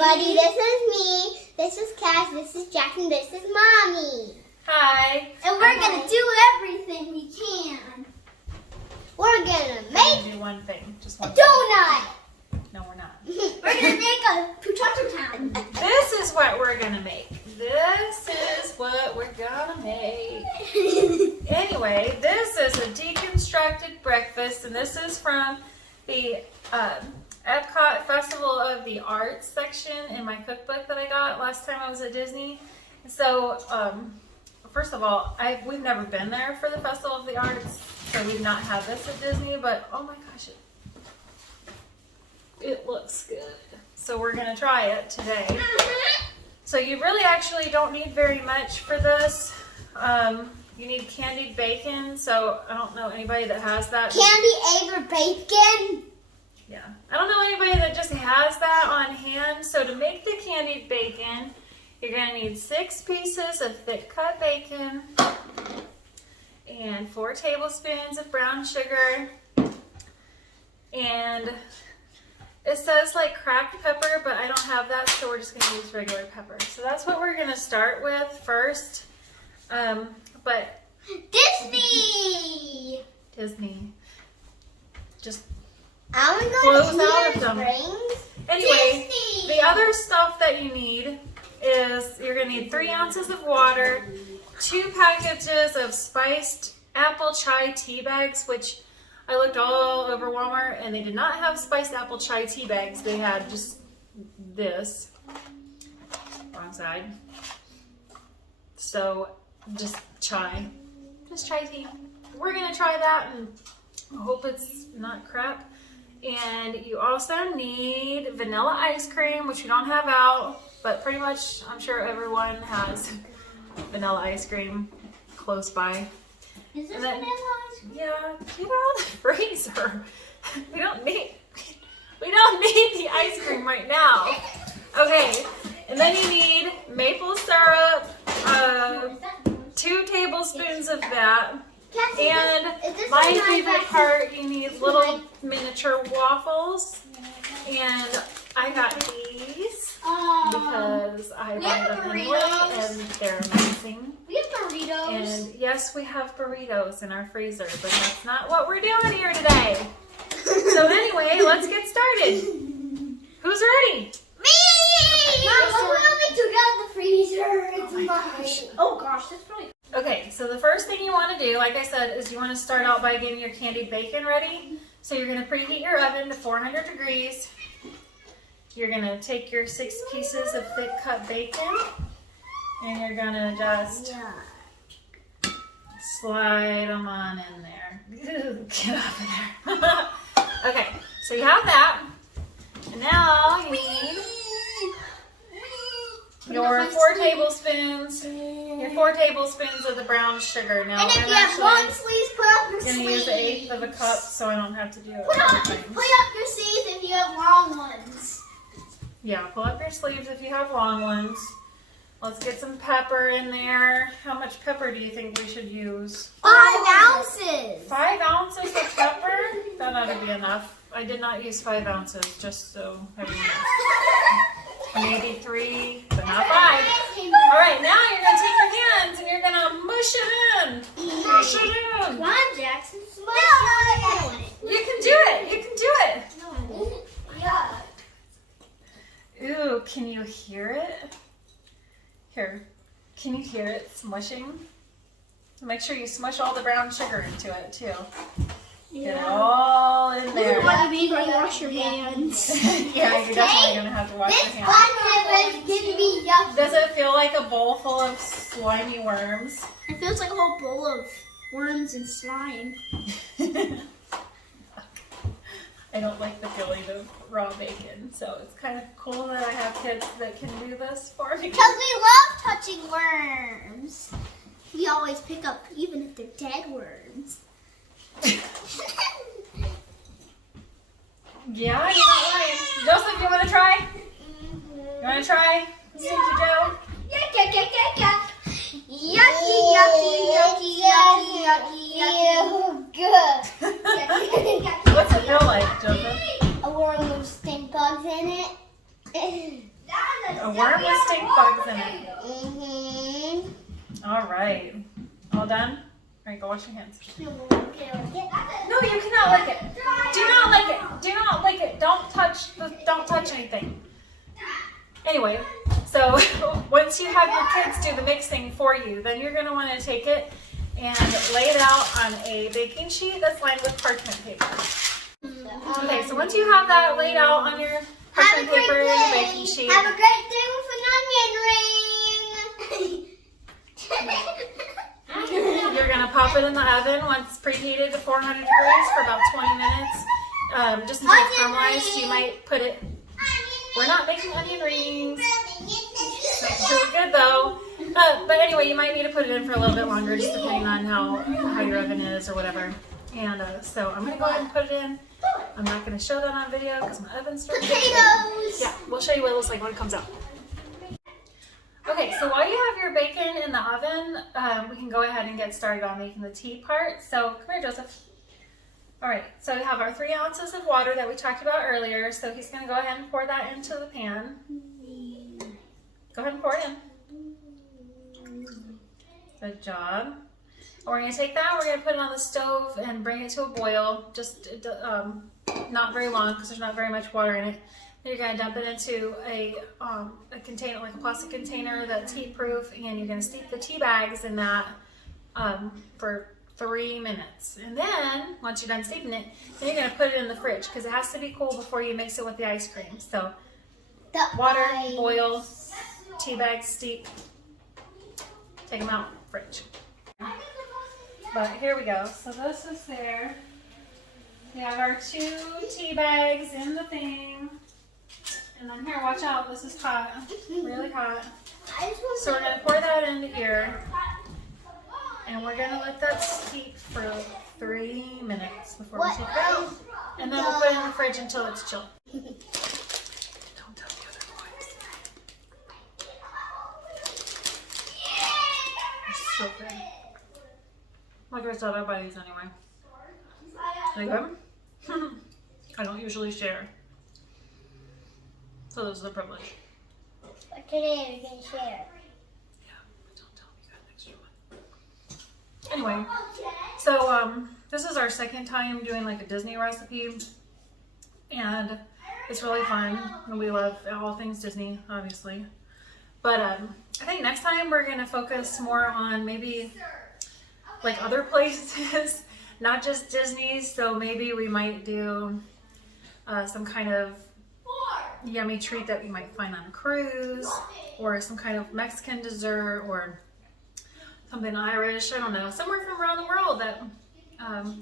everybody. This is me. This is Cass. This is Jackson. This is Mommy. Hi. And we're going to do everything we can. We're going to make do one thing. Just one a donut. No, we're not. We're going to make a potato town. This is what we're going to make. This is what we're going to make. Anyway, this is a deconstructed breakfast, and this is from the Epcot Festival of the Arts section in my cookbook that I got last time I was at Disney. So, first of all, we've never been there for the Festival of the Arts, so we've not had this at Disney, but oh my gosh, it looks good. So we're going to try it today. So you really actually don't need very much for this. You need candied bacon, so I don't know anybody that has that. Candy bacon? Yeah. I don't know anybody that just has that on hand. So to make the candied bacon, you're going to need 6 pieces of thick cut bacon and 4 tablespoons of brown sugar. And it says like cracked pepper, but I don't have that, so we're just going to use regular pepper. So that's what we're going to start with first. But Disney! Just I want to go close to out of Disney them. Springs. Anyway, Disney! the other stuff that you need is you're going to need 3 ounces of water, 2 packages of spiced apple chai tea bags, which I looked all over Walmart and they did not have spiced apple chai tea bags. They had just this. Wrong side. So just chai tea. We're going to try that and hope it's not crap. And you also need vanilla ice cream, which we don't have out, but pretty much I'm sure everyone has vanilla ice cream close by. Is this And then- vanilla ice cream? Yeah, get out of the freezer. We don't need the ice cream right now. Okay, and then you need maple syrup, 2 tablespoons of that. Cassie, And is this my a favorite knife part, you need little miniature waffles. And I got these because I we buy have them anyway, burritos. and they're amazing. we have burritos. And yes, we have burritos in our freezer, but that's not what we're doing here today. So anyway, let's get started. Who's ready? Me! Mom, look what we took out of the freezer. It's mine. Oh gosh, that's probably... Okay, so the first thing you want to do, like I said, is you want to start out by getting your candied bacon ready. So you're going to preheat your oven to 400 degrees. You're going to take your 6 pieces of thick cut bacon and you're going to just slide them on in there. Ooh, get off of there. Okay, so you have that. And now you need your 4 tablespoons. Your 4 tablespoons of the brown sugar. Now And if I'm you have actually long sleeves, put up your going to sleeves. use 1/8 of a cup so I don't have to do it. Put all up the time. your sleeves if you have long ones. Yeah, pull up your sleeves if you have long ones. Let's get some pepper in there. How much pepper do you think we should use? 5 ounces. 5 ounces of pepper? That ought to be enough. I did not use 5 ounces, just so everyone knows. Maybe 3, but not 5. All right, now you're going to take your hands and you're going to mush it in. Mush it in. Come on, Jackson. No. You can do it. You can do it. No. Yeah. Ooh, can you hear it? Here, can you hear it smushing? Make sure you smush all the brown sugar into it too. Get it all in there. What you mean by wash your hands? Yeah, you're definitely gonna have to wash This your hands. bun is giving me yuck. Does it feel like a bowl full of slimy worms? It feels like a whole bowl of worms and slime. I don't like the feeling of raw bacon, so it's kind of cool that I have kids that can do this for me. Because we love touching worms. We always pick up, even if they're dead worms. Yeah, you're not lying. Joseph, you want to try? You want to try? Stinky Joe? Yucky, yucky, yucky, yucky, yucky, yucky. Good. What's it feel like, Joseph? A worm with stink bugs in it. A worm with stink bugs in it. Mm-hmm. All right. All done? All right, go wash your hands. No, No, you cannot lick it. Do not lick it. Do not lick it. Don't touch anything. Anyway, so once you have your kids do the mixing for you, then you're going to want to take it and lay it out on a baking sheet that's lined with parchment paper. Okay, so once you have that laid out on your parchment paper and your baking sheet. Have a great day with an onion ring. You're going to pop it in the oven once preheated to 400 degrees for about 20 minutes. Just until it's caramelized. You might put it... We're not making onion rings. That's really good though. But anyway, you might need to put it in for a little bit longer, just depending on how your oven is or whatever. And so I'm going to go ahead and put it in. I'm not going to show that on video because my oven's starting to get Potatoes! Yeah, we'll show you what it looks like when it comes out. Okay, so while you have your bacon in the oven, we can go ahead and get started on making the tea part. So come here, Joseph. All right, so we have our 3 ounces of water that we talked about earlier. So he's going to go ahead and pour that into the pan. Go ahead and pour it in. Good job. We're going to take that, we're going to put it on the stove and bring it to a boil. Just not very long because there's not very much water in it. Then you're going to dump it into a container, like a plastic container that's heat proof, and you're going to steep the tea bags in that for 3 minutes. And then once you're done steeping it, then you're going to put it in the fridge because it has to be cool before you mix it with the ice cream. So water, boil, tea bags, steep, take them out, fridge. But here we go. So this is there. We have our 2 tea bags in the thing. And then here, watch out, this is hot, really hot. So we're going to pour that into here. And we're going to let that steep for 3 minutes before we take it out. And then we'll put it in the fridge until it's chilled. Don't tell the other boys. It's so good. Like I said, I buy these anyway. Are they good? I don't usually share. So this is a privilege. But today we're going to share. Yeah, don't tell me you got an extra one. Anyway, so this is our second time doing like a Disney recipe. And it's really fun. And we love all things Disney, obviously. But I think next time we're going to focus more on maybe like other places, not just Disney. So maybe we might do some kind of yummy treat that we might find on a cruise, or some kind of Mexican dessert, or something Irish. I don't know, somewhere from around the world that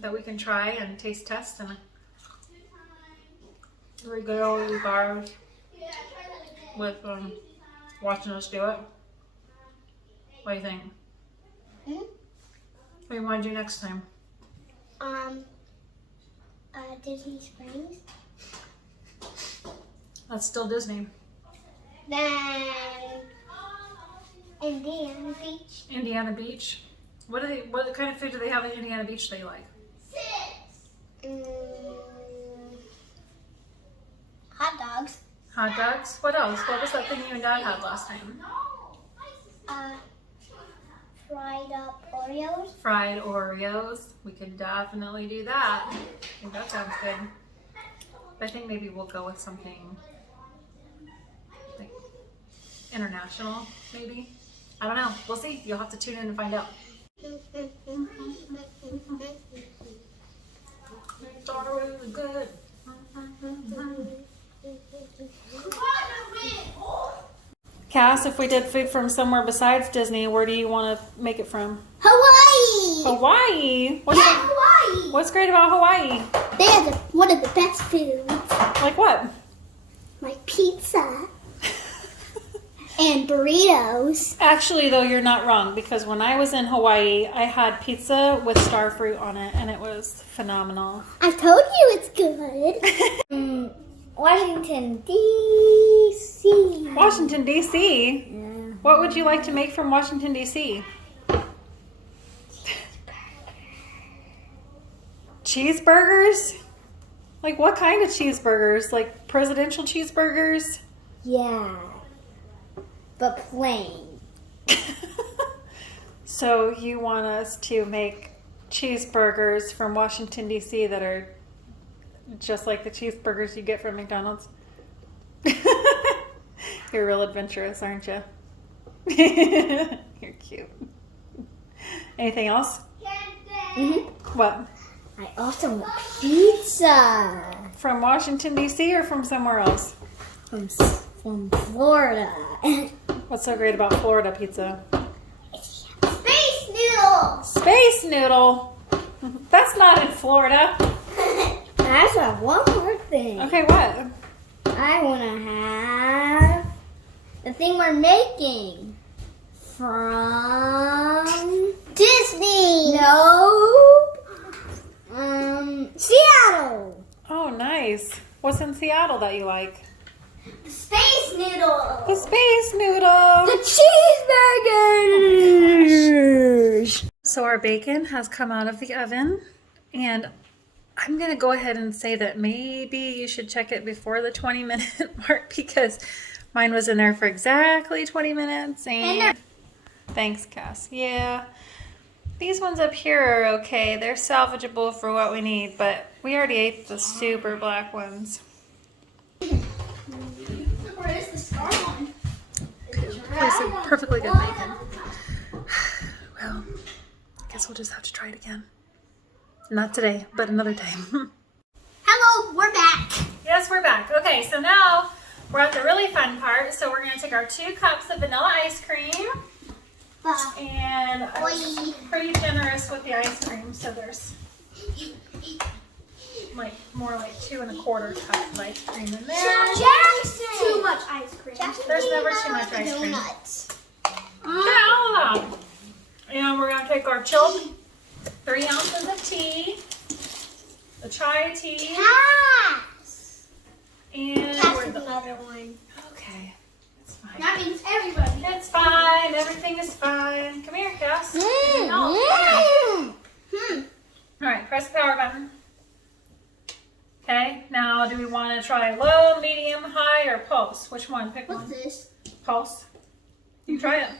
that we can try and taste test and regale you guys with watching us do it. What do you think? What do you want to do next time? Disney Springs. That's still Disney. Then Indiana Beach. Indiana Beach. What kind of food do they have at Indiana Beach that you like? Hot dogs. Hot dogs? What else? What was that thing you and Dad had last time? Fried up Oreos. Fried Oreos. We could definitely do that. I think that sounds good. I think maybe we'll go with something like international, maybe. I don't know. We'll see. You'll have to tune in and find out. It's always good. Cass, if we did food from somewhere besides Disney, where do you want to make it from? Hawaii. Hawaii? Hawaii. What's great about Hawaii? They have one of the best foods. Like what? Like pizza. And burritos. Actually, though, you're not wrong, because when I was in Hawaii, I had pizza with star fruit on it, and it was phenomenal. I told you it's good. Washington, D.C. Washington, D.C.? What would you like to make from Washington, D.C.? Cheeseburgers? Like what kind of cheeseburgers? Like presidential cheeseburgers? Yeah. but plain. So you want us to make cheeseburgers from Washington, D.C. that are just like the cheeseburgers you get from McDonald's? You're real adventurous, aren't you? You're cute. Anything else? What? I also want pizza. From Washington, D.C. or from somewhere else? From Florida. What's so great about Florida pizza? Space noodle. Space noodle. That's not in Florida. I also have one more thing. Okay, what? I want to have the thing we're making from Disney. Nope. Seattle. Oh, nice. What's in Seattle that you like? The space noodle. The space noodle. The cheeseburgers. So our bacon has come out of the oven, and I'm going to go ahead and say that maybe you should check it before the 20-minute mark because mine was in there for exactly 20 minutes. And thanks, Cass. Yeah. These ones up here are okay. They're salvageable for what we need, but we already ate the super black ones. Where is the star one? It's a perfectly good bacon. Well, I guess we'll just have to try it again. Not today, but another time. Hello, we're back. Yes, we're back. Okay, so now we're at the really fun part. So we're going to take our 2 cups of vanilla ice cream. And I was pretty generous with the ice cream, so there's like more like 2 1/4 cups of ice cream in there. Too much ice cream. There's never too much ice cream. And we're going to take our chilled 3 ounces of tea, the chai tea, and Another one. okay, it's fine. That means everybody. It's fine. Everything is fine. Come here, Cass. No, come here. All right, press the power button. Okay, now do we want to try low, medium, high, or pulse? Which one? Pick one. What's this? Pulse. You try it.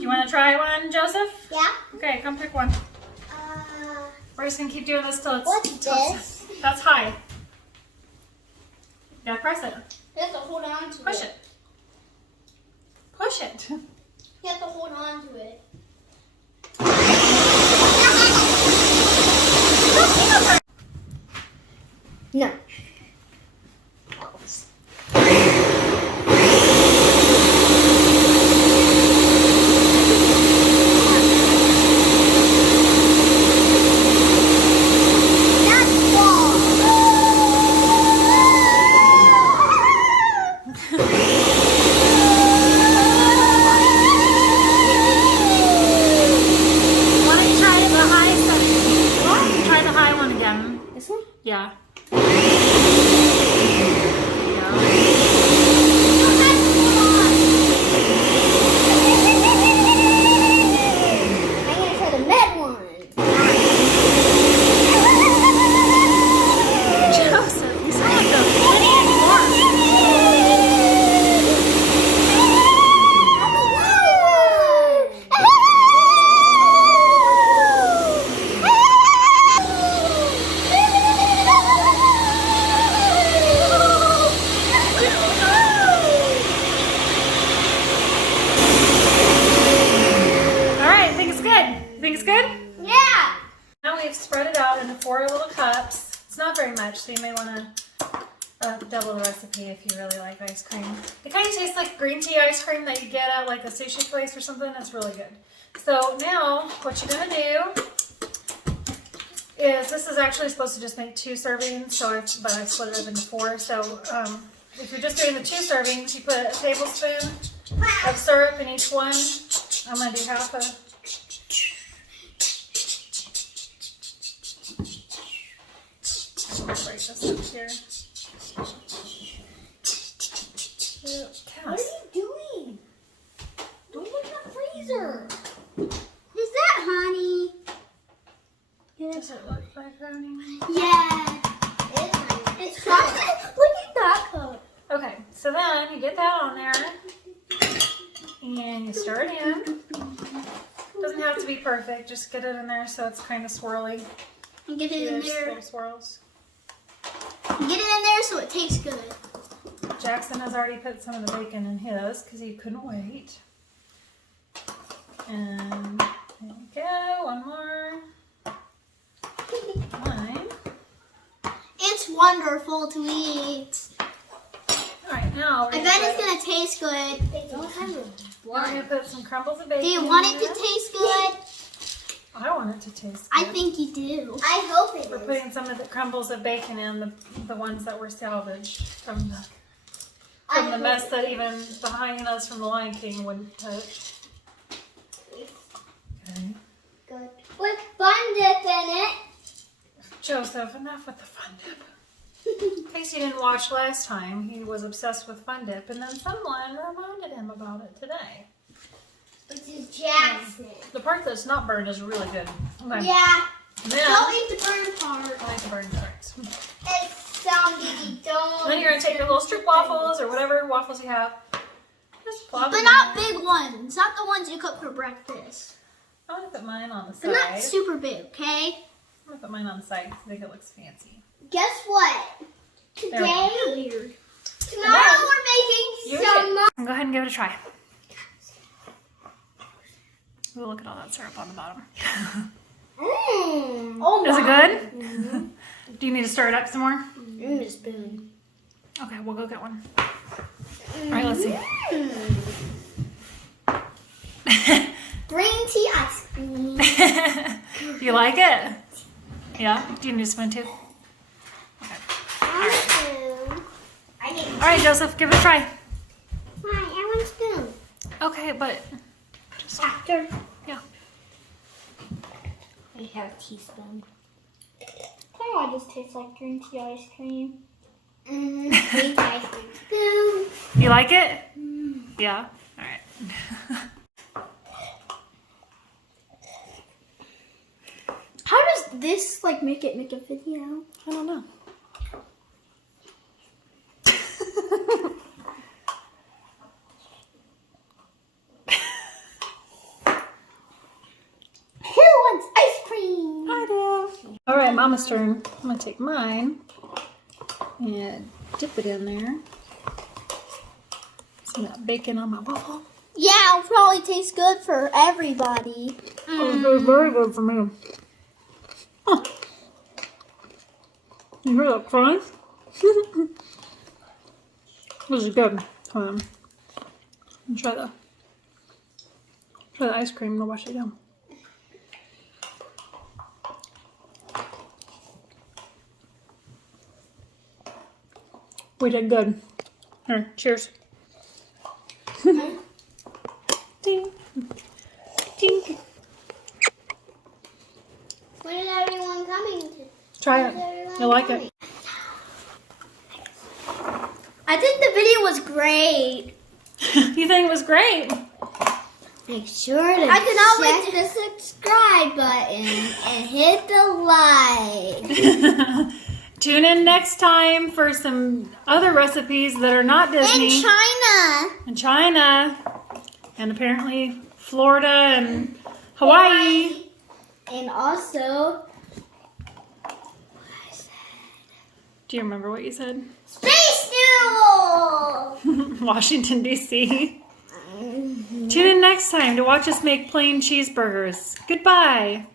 You want to try one, Joseph? Yeah. Okay, come pick one. We're just going to keep doing this till it's... What's this? That's high. Yeah, press it. You have to hold on to Push it. Push it. You have to hold on to it. No. Yeah. So you may want to double the recipe if you really like ice cream. It kind of tastes like green tea ice cream that you get at like a sushi place or something. It's really good. So now what you're going to do is, this is actually supposed to just make 2 servings, but I split it up into 4. So if you're just doing the 2 servings, you put a tablespoon of syrup in each one. I'm going to do half a... Break this up here. What are you doing? Don't look in the freezer. Who's that, honey? does it look like, Ronnie? Yeah. It's chocolate. Look at that cup. Okay, so then you get that on there and you stir it in. Doesn't have to be perfect, just get it in there so it's kind of swirly. And get it in There's there. little swirls. Get it in there so it tastes good. Jackson has already put some of the bacon in his because he couldn't wait. And there we go, one more. Mine. It's wonderful to eat. Alright, now I bet it's gonna taste good. we're going to put some crumbles of bacon. Do you want in it to there. taste good? I want it to taste I good. think you do. I hope it We're putting some of the crumbles of bacon in, the ones that were salvaged from the mess that even the hyenas from the Lion King wouldn't touch. Okay. Good. With bun dip in it. Joseph, enough with the fun dip. In case you didn't watch last time, he was obsessed with fun dip, and then someone reminded him about it today. Which is Jackson. The part that's not burned is really good. Okay. Yeah. Then, Don't eat the burn part. I like the burned parts. It's soundy. Don't. Then you're going to take your little strip waffles or whatever waffles you have. Just plop But them not in there. big ones. Not the ones you cook for breakfast. I'm going to put mine on the They're side. not super big, okay? I'm going to put mine on the side because I think it looks fancy. Guess what? There we go. Today, tomorrow we're You making some. Go ahead and give it a try. Ooh, look at all that syrup on the bottom. Oh Is it good? Mm-hmm. Do you need to stir it up some more? A spoon. Okay, we'll go get one. All right, let's see. Green tea ice cream. You like it? Yeah? Do you need a spoon too? Okay. All right, Joseph, give it a try. Why? I want a spoon. Okay, but just After. yeah. I have a teaspoon. Oh, it just tastes like green tea ice cream. Green tea ice cream. Spoon. You like it? Yeah. All right. How does this make a video? I don't know. Who wants ice cream? I do. All right, Mama's turn. I'm gonna take mine and dip it in there. Some of that bacon on my waffle. Yeah, it'll probably taste good for everybody. It's very good for me. Huh. You hear that crunch? This is good. Try the ice cream and I'll wash it down. We did good. Here, cheers. Ding. Ding. When is everyone coming to? Try it. You'll like it. I think the video was great. You think it was great? Make sure to check the subscribe button and hit the like. Tune in next time for some other recipes that are not Disney. In China. In China. And apparently Florida and Hawaii. And also, Do you remember what you said? Space Noodle! Washington, D.C. Tune in next time to watch us make plain cheeseburgers. Goodbye.